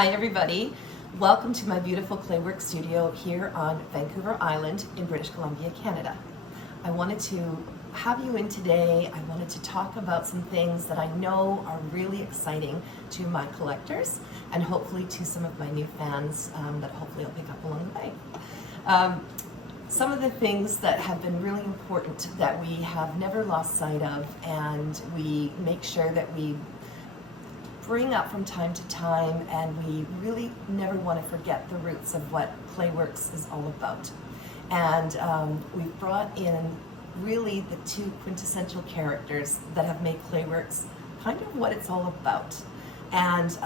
Hi everybody, welcome to my beautiful Clayworks studio here on Vancouver Island in British Columbia, Canada. I wanted to have you in today. I wanted to talk about some things that I know are really exciting to my collectors and hopefully to some of my new fans that hopefully I'll pick up along the way. Some of the things that have been really important that we have never lost sight of, and we make sure that we bring up from time to time, and we really never want to forget the roots of what Clayworks is all about. And we've brought in really the two quintessential characters that have made Clayworks kind of what it's all about. And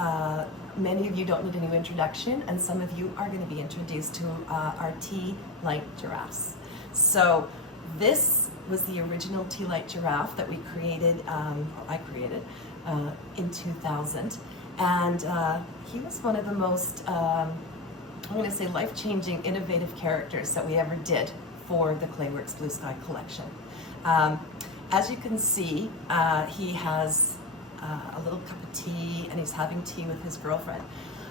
many of you don't need a new introduction, and some of you are going to be introduced to our tea light giraffes. So this was the original tea light giraffe that we created, I created, in 2000. And he was one of the most, I'm going to say, life-changing, innovative characters that we ever did for the Clayworks Blue Sky collection. As you can see, he has a little cup of tea, and he's having tea with his girlfriend.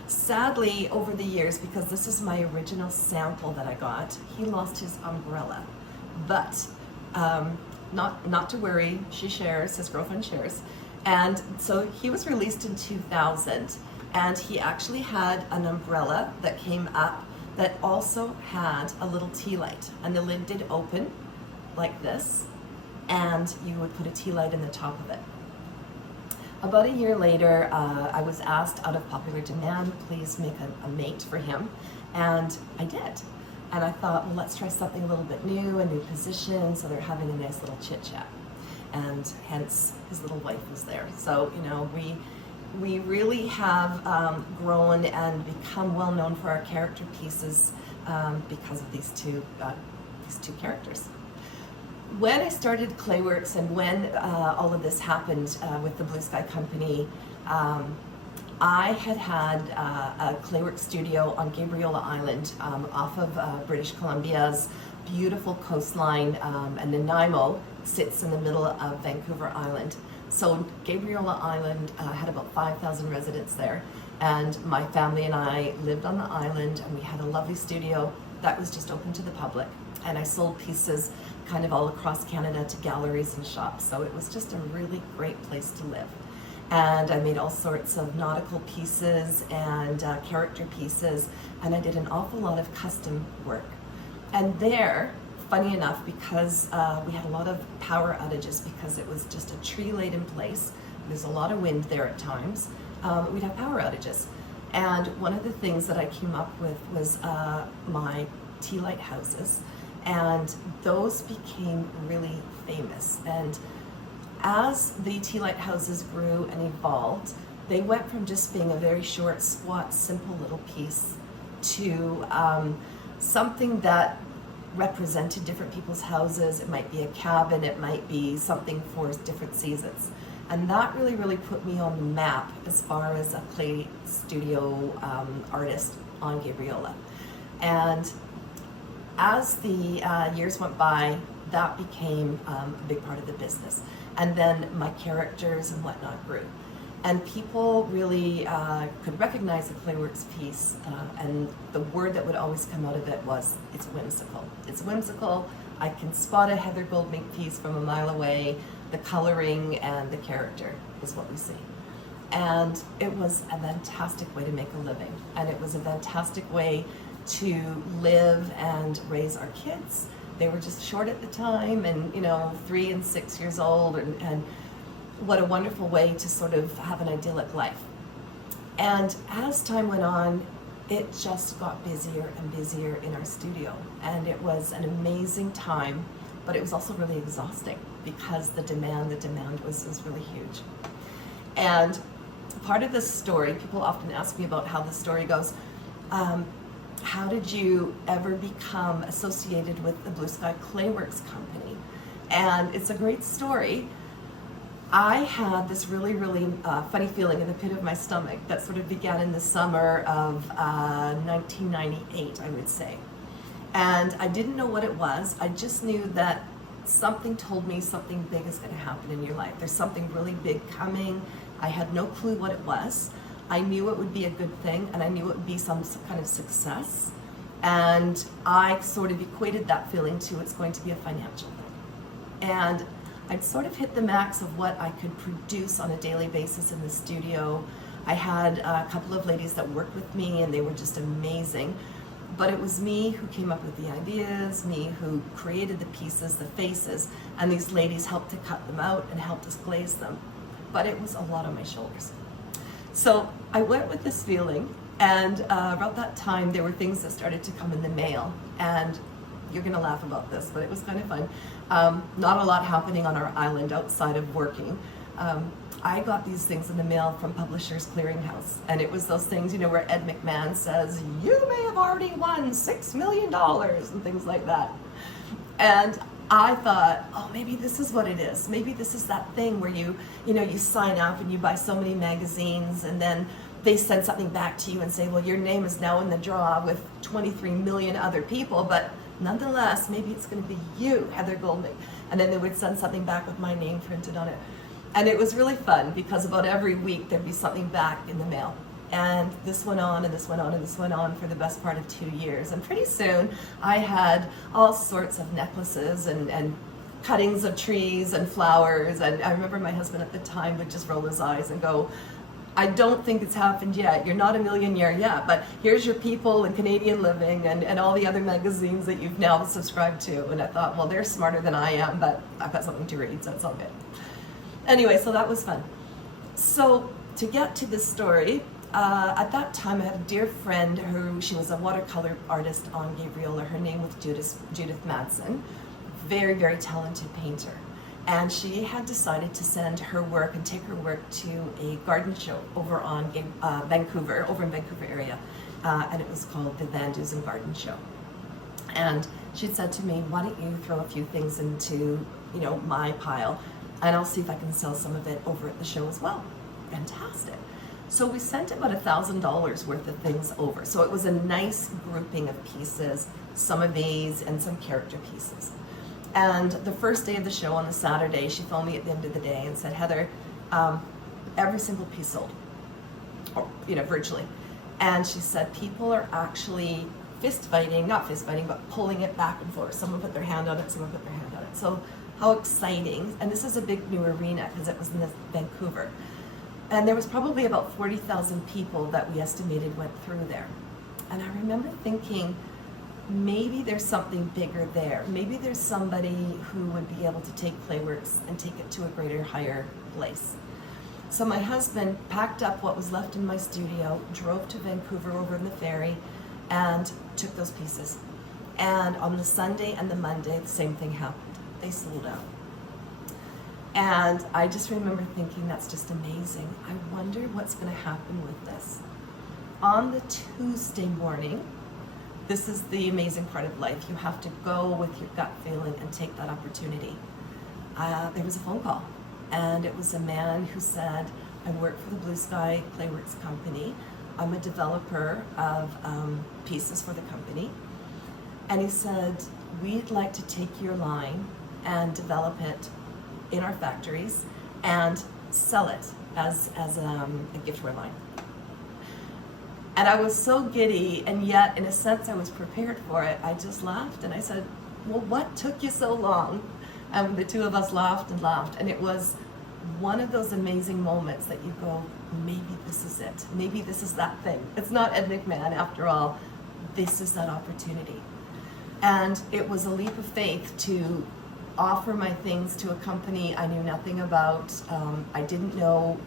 Sadly, over the years, because this is my original sample that I got, he lost his umbrella. But not to worry, she shares, his girlfriend shares. And so he was released in 2000, and he actually had an umbrella that came up that also had a little tea light, and the lid did open like this, and you would put a tea light in the top of it. About a year later, I was asked out of popular demand, please make a mate for him, and I did. And I thought, well, let's try something a little bit new, a new position, so they're having a nice little chit chat. And hence his little wife was there. So, you know, we really have grown and become well known for our character pieces because of these two characters. When I started Clayworks and when all of this happened with the Blue Sky Company, I had a Clayworks studio on Gabriola Island off of British Columbia's beautiful coastline, and Nanaimo sits in the middle of Vancouver Island. So Gabriola Island had about 5,000 residents there, and my family and I lived on the island, and we had a lovely studio that was just open to the public, and I sold pieces kind of all across Canada to galleries and shops, so it was just a really great place to live. And I made all sorts of nautical pieces and character pieces, and I did an awful lot of custom work. And there, funny enough, because we had a lot of power outages because it was just a tree-laden place, there's a lot of wind there at times, we'd have power outages. And one of the things that I came up with was my tea light houses, and those became really famous. And as the tea light houses grew and evolved, they went from just being a very short, squat, simple little piece to something that represented different people's houses. It might be a cabin, it might be something for different seasons. And that really, really put me on the map as far as a clay studio artist on Gabriola. And as the years went by, that became a big part of the business. And then my characters and whatnot grew. And people really could recognize the Clayworks piece, and the word that would always come out of it was, it's whimsical. It's whimsical. I can spot a Heather Goldminc piece from a mile away. The coloring and the character is what we see. And it was a fantastic way to make a living. And it was a fantastic way to live and raise our kids. They were just short at the time, and 3 and 6 years old, and what a wonderful way to sort of have an idyllic life. And as time went on, it just got busier and busier in our studio, and it was an amazing time, but it was also really exhausting because the demand was really huge. And part of this story, people often ask me about how the story goes. How did you ever become associated with the Blue Sky Clayworks Company? And it's a great story. I had this really, really funny feeling in the pit of my stomach that sort of began in the summer of 1998, I would say. And I didn't know what it was. I just knew that something told me something big is going to happen in your life. There's something really big coming. I had no clue what it was. I knew it would be a good thing, and I knew it would be some kind of success. And I sort of equated that feeling to it's going to be a financial thing. And I'd sort of hit the max of what I could produce on a daily basis in the studio. I had a couple of ladies that worked with me, and they were just amazing. But it was me who came up with the ideas, me who created the pieces, the faces, and these ladies helped to cut them out and helped us glaze them. But it was a lot on my shoulders. So I went with this feeling, and about that time there were things that started to come in the mail, and you're gonna laugh about this, but it was kind of fun. Not a lot happening on our island outside of working. I got these things in the mail from Publishers Clearinghouse, and it was those things, you know, where Ed McMahon says, you may have already won $6 million and things like that. And I thought, oh, maybe this is what it is. Maybe this is that thing where you sign up and you buy so many magazines, and then they send something back to you and say, well, your name is now in the draw with 23 million other people, but nonetheless, maybe it's going to be you, Heather Goldminc. And then they would send something back with my name printed on it. And it was really fun because about every week there'd be something back in the mail. And this went on and this went on and this went on for the best part of 2 years. And pretty soon I had all sorts of necklaces and cuttings of trees and flowers. And I remember my husband at the time would just roll his eyes and go, I don't think it's happened yet. You're not a millionaire yet, but here's your People and Canadian Living and all the other magazines that you've now subscribed to. And I thought, well, they're smarter than I am, but I've got something to read, so it's all good. Anyway, so that was fun. So to get to this story, at that time I had a dear friend she was a watercolor artist on Gabriola. Her name was Judith Madsen, very, very talented painter. And she had decided to send her work and take her work to a garden show over on Vancouver, over in Vancouver area. And it was called the Van Dusen Garden Show. And she'd said to me, why don't you throw a few things into, my pile, and I'll see if I can sell some of it over at the show as well. Fantastic. So we sent about $1,000 worth of things over. So it was a nice grouping of pieces, some of these and some character pieces. And the first day of the show on the Saturday, she phoned me at the end of the day and said, Heather, every single piece sold, or, virtually. And she said, people are actually not fist fighting, but pulling it back and forth. Someone put their hand on it, someone put their hand on it. So how exciting. And this is a big new arena because it was in Vancouver. And there was probably about 40,000 people that we estimated went through there. And I remember thinking, maybe there's something bigger there. Maybe there's somebody who would be able to take Clayworks and take it to a greater, higher place. So my husband packed up what was left in my studio, drove to Vancouver over in the ferry, and took those pieces. And on the Sunday and the Monday, the same thing happened. They sold out. And I just remember thinking, that's just amazing. I wonder what's going to happen with this. On the Tuesday morning, this is the amazing part of life. You have to go with your gut feeling and take that opportunity. There was a phone call, and it was a man who said, I work for the Bluesky Clayworks company. I'm a developer of pieces for the company. And he said, we'd like to take your line and develop it in our factories and sell it as a giftware line. And I was so giddy, and yet in a sense I was prepared for it. I just laughed and I said, well, what took you so long? And the two of us laughed and laughed, and it was one of those amazing moments that you go, maybe this is it. Maybe this is that thing. It's not Ed McMahon after all. This is that opportunity. And it was a leap of faith to offer my things to a company I knew nothing about. I didn't know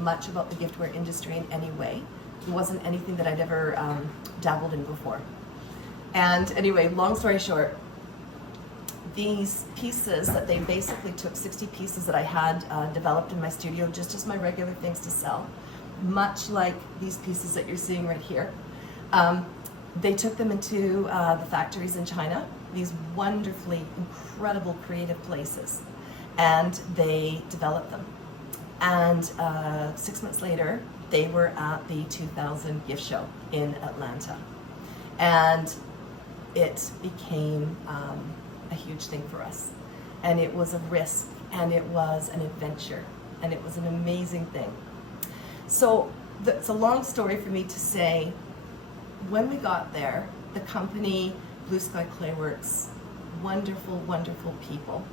much about the giftware industry in any way. It wasn't anything that I'd ever dabbled in before. And anyway, long story short, these pieces that they basically took 60 pieces that I had developed in my studio just as my regular things to sell, much like these pieces that you're seeing right here. They took them into the factories in China, these wonderfully incredible creative places, and they developed them. And 6 months later, they were at the 2000 gift show in Atlanta. And it became a huge thing for us. And it was a risk, and it was an adventure, and it was an amazing thing. So it's a long story for me to say, when we got there, the company, Bluesky Clayworks, wonderful, wonderful people,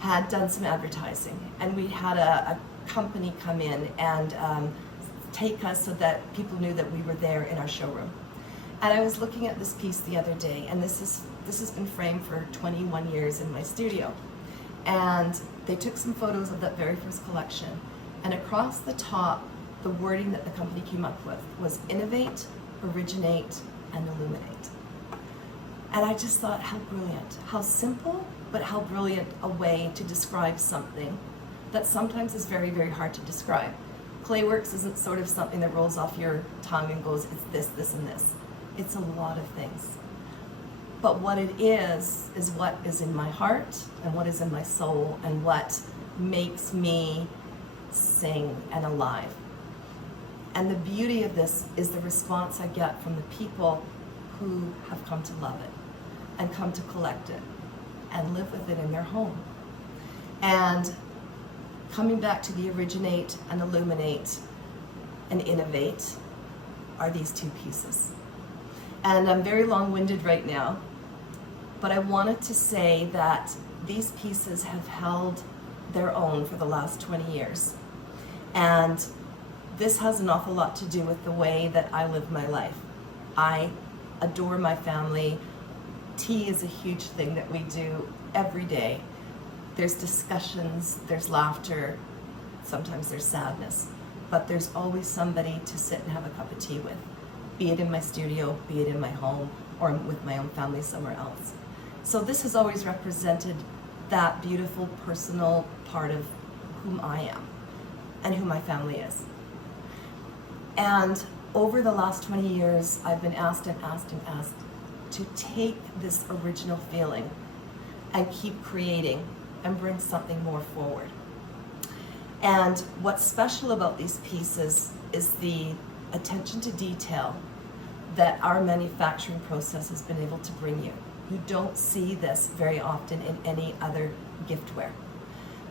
had done some advertising, and we had a company come in and take us so that people knew that we were there in our showroom. And I was looking at this piece the other day, and this has been framed for 21 years in my studio. And they took some photos of that very first collection, and across the top, the wording that the company came up with was Innovate, Originate, and Illuminate. And I just thought, how brilliant, how simple, but how brilliant a way to describe something that sometimes is very, very hard to describe. Clayworks isn't sort of something that rolls off your tongue and goes, it's this, this, and this. It's a lot of things. But what it is what is in my heart and what is in my soul and what makes me sing and alive. And the beauty of this is the response I get from the people who have come to love it and come to collect it and live with it in their home. And coming back to the Originate and Illuminate and Innovate are these two pieces. And I'm very long-winded right now, but I wanted to say that these pieces have held their own for the last 20 years. And this has an awful lot to do with the way that I live my life. I adore my family. Tea is a huge thing that we do every day. There's discussions, there's laughter, sometimes there's sadness, but there's always somebody to sit and have a cup of tea with, be it in my studio, be it in my home, or with my own family somewhere else. So this has always represented that beautiful personal part of whom I am and who my family is. And over the last 20 years, I've been asked and asked and asked to take this original feeling and keep creating and bring something more forward. And what's special about these pieces is the attention to detail that our manufacturing process has been able to bring you. You don't see this very often in any other giftware.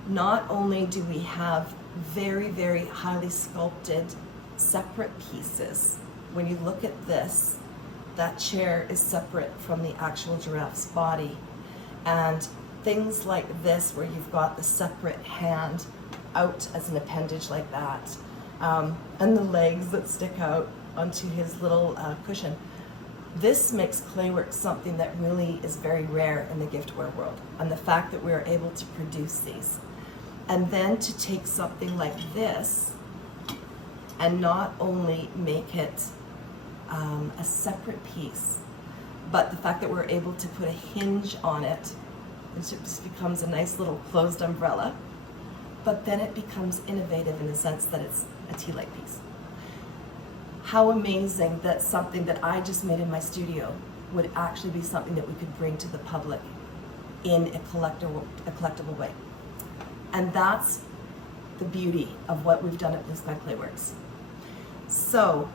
Not only do we have very, very highly sculpted separate pieces. When you look at this, that chair is separate from the actual giraffe's body. And things like this, where you've got the separate hand out as an appendage like that, and the legs that stick out onto his little cushion. This makes Clayworks something that really is very rare in the giftware world. And the fact that we're able to produce these. And then to take something like this and not only make it a separate piece, but the fact that we're able to put a hinge on it, which it just becomes a nice little closed umbrella, but then it becomes innovative in the sense that it's a tea light piece. How amazing that something that I just made in my studio would actually be something that we could bring to the public in a collectible way. And that's the beauty of what we've done at Bluesky Clayworks. So,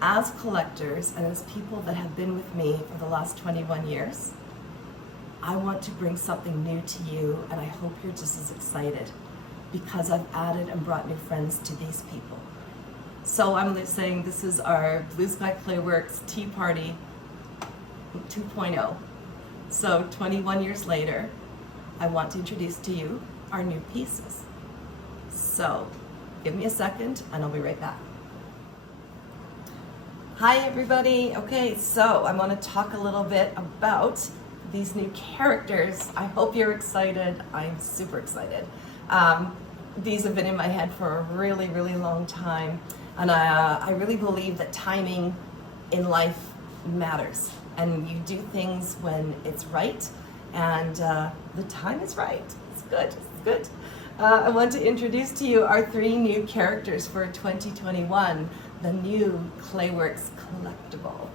as collectors and as people that have been with me for the last 21 years, I want to bring something new to you, and I hope you're just as excited because I've added and brought new friends to these people. So I'm saying this is our Bluesky Clayworks Tea Party 2.0. So 21 years later, I want to introduce to you our new pieces. So give me a second and I'll be right back. Hi everybody. Okay, so I want to talk a little bit about these new characters. I hope you're excited. I'm super excited. These have been in my head for a really, really long time. And I really believe that timing in life matters. And you do things when it's right, and the time is right. It's good, it's good. I want to introduce to you our 3 new characters for 2021, the new Clayworks collectible.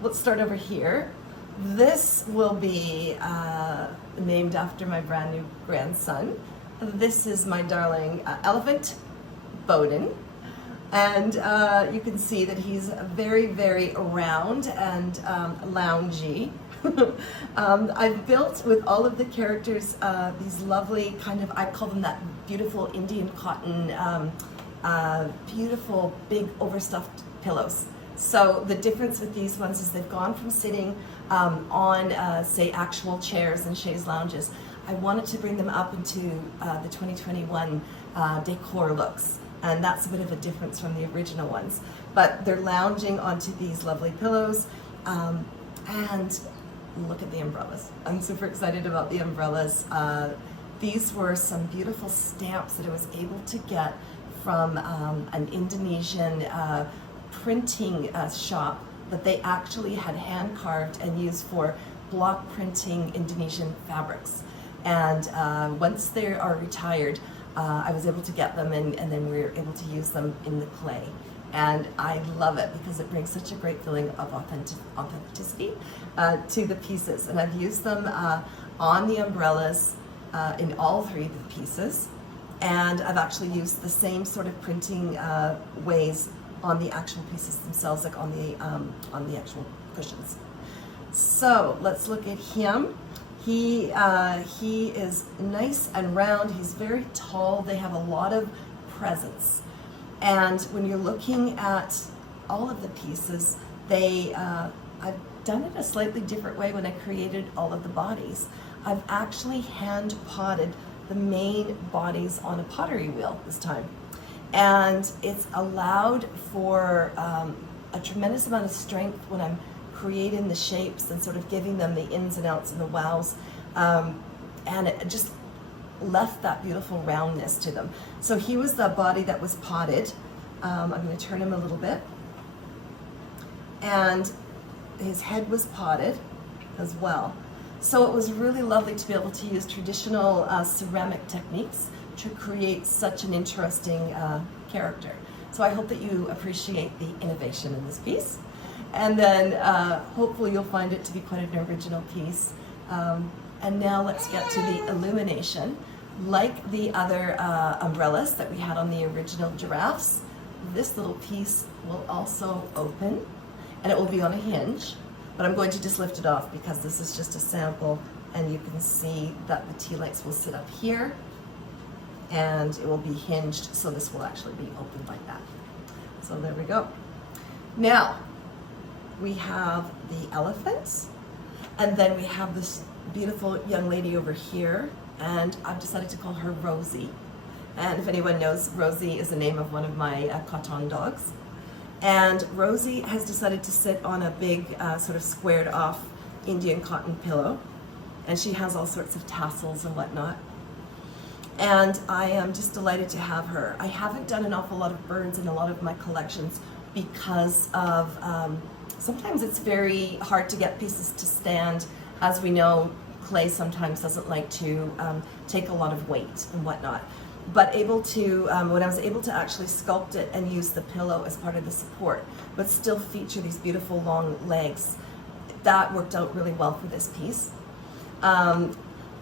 Let's start over here. This will be named after my brand new grandson. This is my darling elephant, Bowden, and you can see that he's very, very round and loungy. I've built with all of the characters these lovely kind of, I call them that beautiful Indian cotton beautiful, big, overstuffed pillows. So the difference with these ones is they've gone from sitting on, say, actual chairs and chaise lounges. I wanted to bring them up into the 2021 decor looks, and that's a bit of a difference from the original ones. But they're lounging onto these lovely pillows, and look at the umbrellas. I'm super excited about the umbrellas. These were some beautiful stamps that I was able to get from an Indonesian printing shop that they actually had hand carved and used for block printing Indonesian fabrics. And once they are retired, I was able to get them, and then we were able to use them in the clay. And I love it because it brings such a great feeling of authenticity to the pieces. And I've used them on the umbrellas in all three of the pieces. And I've actually used the same sort of printing ways on the actual pieces themselves, like on the actual cushions. So let's look at him. He is nice and round. He's very tall. They have a lot of presence. And when you're looking at all of the pieces, I've done it a slightly different way when I created all of the bodies. I've actually hand potted the main bodies on a pottery wheel this time. And it's allowed for a tremendous amount of strength when I'm creating the shapes and sort of giving them the ins and outs and the wows. And it just left that beautiful roundness to them. So he was the body that was potted. I'm going to turn him a little bit. And his head was potted as well. So it was really lovely to be able to use traditional ceramic techniques to create such an interesting character. So I hope that you appreciate the innovation in this piece. And then hopefully you'll find it to be quite an original piece. And now let's get to the illumination. Like the other umbrellas that we had on the original giraffes, this little piece will also open, and it will be on a hinge. But I'm going to just lift it off because this is just a sample, and you can see that the tea lights will sit up here and it will be hinged, so this will actually be open like that. So there we go. Now we have the elephants, and then we have this beautiful young lady over here, and I've decided to call her Rosie. And if anyone knows, Rosie is the name of one of my Cotton dogs. And Rosie has decided to sit on a big sort of squared off Indian cotton pillow, and she has all sorts of tassels and whatnot. And I am just delighted to have her. I haven't done an awful lot of birds in a lot of my collections because of sometimes it's very hard to get pieces to stand. As we know, clay sometimes doesn't like to take a lot of weight and whatnot. But able to, when I was able to actually sculpt it and use the pillow as part of the support, but still feature these beautiful long legs, that worked out really well for this piece.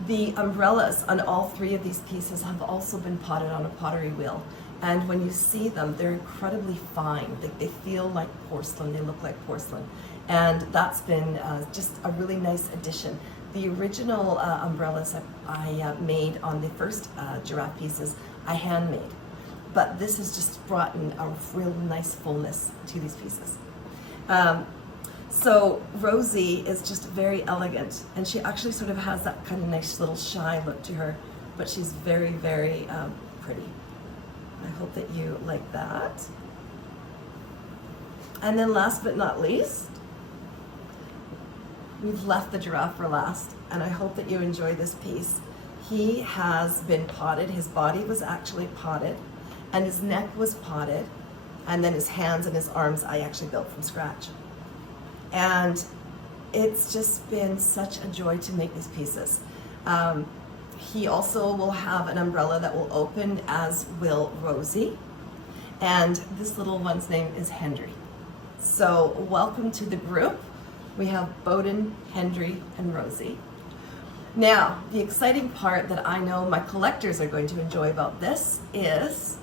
The umbrellas on all three of these pieces have also been potted on a pottery wheel. And when you see them, they're incredibly fine. They feel like porcelain, they look like porcelain. And that's been just a really nice addition. The original umbrellas I made on the first giraffe pieces, I handmade. But this has just brought in a real nice fullness to these pieces. So Rosie is just very elegant, and she actually sort of has that kind of nice little shy look to her, but she's very, very pretty. I hope that you like that. And then last but not least, we've left the giraffe for last, and I hope that you enjoy this piece. He has been potted. His body was actually potted, and his neck was potted, and then his hands and his arms I actually built from scratch. And it's just been such a joy to make these pieces. He also will have an umbrella that will open, as will Rosie. And this little one's name is Henry. So welcome to the group. We have Bowden, Henry, and Rosie. Now, the exciting part that I know my collectors are going to enjoy about this is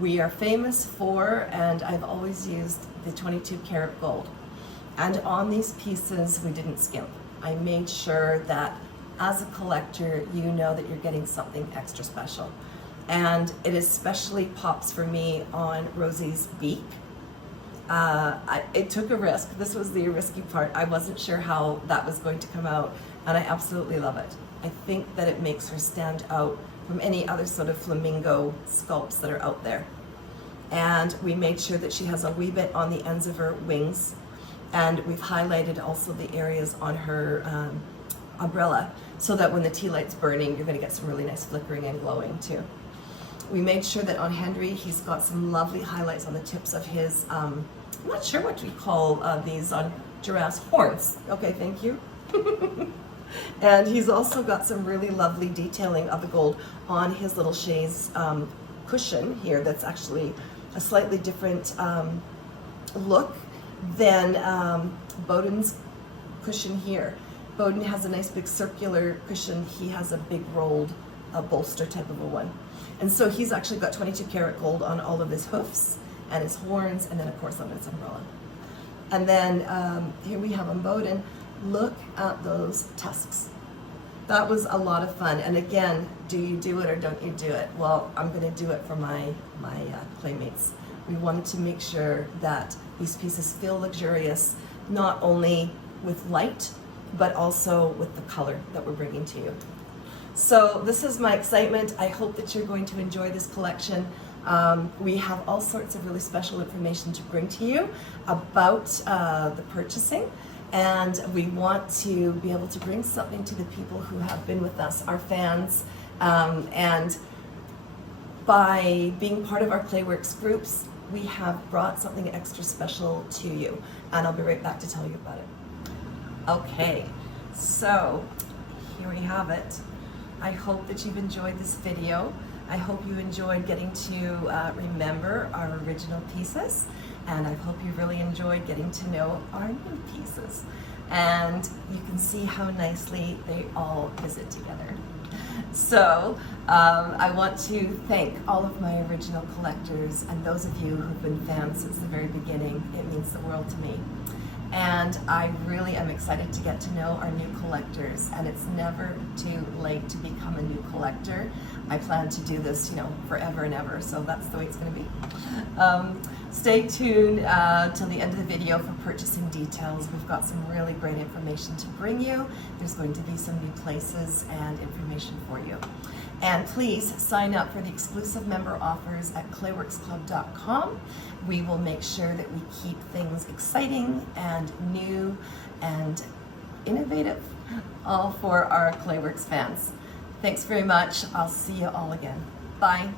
we are famous for, and I've always used, the 22 karat gold. And on these pieces, we didn't skimp. I made sure that as a collector, you know that you're getting something extra special. And it especially pops for me on Rosie's beak. It took a risk. This was the risky part. I wasn't sure how that was going to come out, and I absolutely love it. I think that it makes her stand out from any other sort of flamingo sculpts that are out there. And we made sure that she has a wee bit on the ends of her wings, and we've highlighted also the areas on her umbrella, so that when the tea light's burning, you're going to get some really nice flickering and glowing too. We made sure that on Henry, he's got some lovely highlights on the tips of his, I'm not sure what we call these on giraffes, horns. Okay, thank you. And he's also got some really lovely detailing of the gold on his little chaise cushion here that's actually a slightly different look than Bowden's cushion here. Bowden has a nice big circular cushion. He has a big rolled bolster type of a one. And so he's actually got 22 karat gold on all of his hoofs and his horns, and then of course on his umbrella. And then here we have on Bowden. Look at those tusks. That was a lot of fun. And again, do you do it or don't you do it? Well, I'm going to do it for my playmates. We wanted to make sure that these pieces feel luxurious, not only with light, but also with the color that we're bringing to you. So this is my excitement. I hope that you're going to enjoy this collection. We have all sorts of really special information to bring to you about the purchasing, and we want to be able to bring something to the people who have been with us, our fans, and by being part of our Clayworks groups, we have brought something extra special to you, and I'll be right back to tell you about it. Okay, so here we have it. I hope that you've enjoyed this video. I hope you enjoyed getting to remember our original pieces, and I hope you really enjoyed getting to know our new pieces. And you can see how nicely they all visit together. So I want to thank all of my original collectors and those of you who've been fans since the very beginning. It means the world to me. And I really am excited to get to know our new collectors, and it's never too late to become a new collector. I plan to do this, forever and ever, so that's the way it's going to be. Stay tuned till the end of the video for purchasing details. We've got some really great information to bring you. There's going to be some new places and information for you. And please sign up for the exclusive member offers at clayworksclub.com. We will make sure that we keep things exciting and new and innovative, all for our Clayworks fans. Thanks very much. I'll see you all again. Bye.